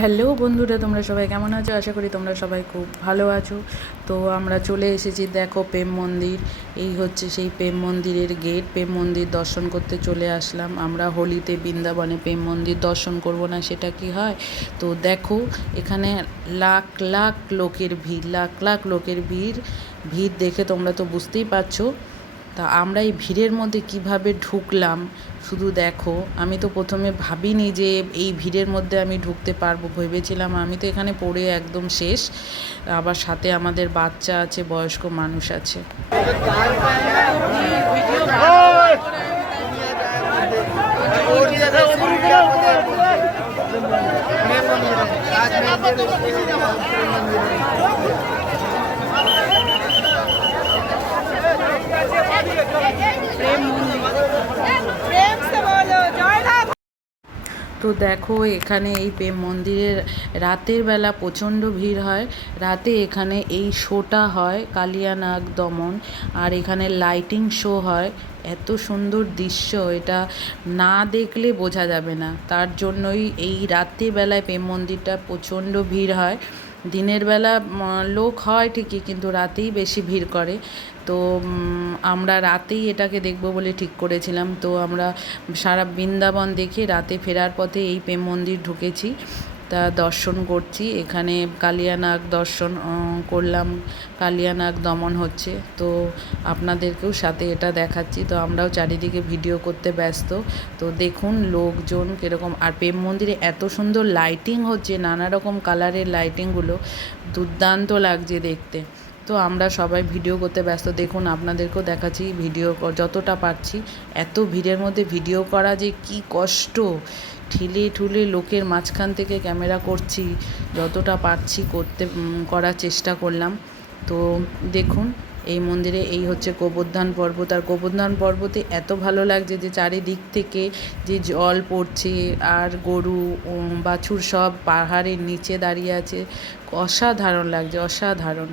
Hello বন্ধুরা, তোমরা সবাই কেমন আছো? আশা করি তোমরা সবাই খুব ভালো আছো। তো আমরা চলে এসেছি, দেখো প্রেম মন্দির। এই হচ্ছে সেই প্রেম মন্দিরের গেট প্রেম মন্দির দর্শন করতে চলে আসলাম। আমরা হোলিতে বৃন্দাবনে প্রেম মন্দির দর্শন করব না, সেটা কি হয়? তো দেখো, এখানে লাখ লাখ লোকের ভিড়, লাখ লাখ লোকের ভিড়। ভিড় দেখে তোমরা তো বুঝতেই পারছ। তা আমরা এই ভিড়ের মধ্যে কীভাবে ঢুকলাম শুধু দেখো আমি তো প্রথমে ভাবিনি যে এই ভিড়ের মধ্যে আমি ঢুকতে পারব ভেবেছিলাম আমি তো এখানে পড়ে একদম শেষ আবার সাথে আমাদের বাচ্চা আছে বয়স্ক মানুষ আছে তো দেখো, এখানে এই প্রেম মন্দিরের রাতের বেলা প্রচণ্ড ভিড় হয়। রাতে এখানে এই শোটা হয়, কালিয়ানাগ দমন। আর এখানে লাইটিং শো হয়। এত সুন্দর দৃশ্য, এটা না দেখলে বোঝা যাবে না। তার জন্যই এই রাত্রিবেলায় প্রেম মন্দিরটা প্রচণ্ড ভিড় হয়। দিনের বেলা লোক হয় ঠিকই কিন্তু রাতেই বেশি ভিড় করে। তো আমরা রাতেই এটাকে দেখব বলে ঠিক করেছিলাম। তো আমরা সারা বৃন্দাবন দেখে রাতে ফেরার পথে এই প্রেম মন্দির ঢুকেছি। তা দর্শন করছি। এখানে কালিয়ানাগ দর্শন করলাম। কালিয়ানাগ দমন হচ্ছে। তো আপনাদেরকেও সাথে এটা দেখাচ্ছি। তো আমরাও চারিদিকে ভিডিও করতে ব্যস্ত। তো দেখুন লোকজন কীরকম। আর প্রেম মন্দিরে এত সুন্দর লাইটিং হচ্ছে, নানা রকম কালারের লাইটিংগুলো দুর্দান্ত লাগছে দেখতে। তো আমরা সবাই ভিডিও করতে ব্যস্ত। দেখুন আপনাদেরকেও দেখাচ্ছি ভিডিও যতটা পারছি। এত ভিড়ের মধ্যে ভিডিও করা যে কি কষ্ট! ঠেলে ঠুলে লোকের মাঝখান থেকে ক্যামেরা করছি, যতটা পারছি করতে করার চেষ্টা করলাম। তো দেখুন, এই মন্দিরে এই হচ্ছে গোবর্ধন পর্বত। আর গোবর্ধন পর্বতে এত ভালো লাগছে যে চারিদিক থেকে যে জল পড়ছে, আর গরু বাছুর সব পাহাড়ের নিচে দাঁড়িয়ে আছে। অসাধারণ লাগছে, অসাধারণ।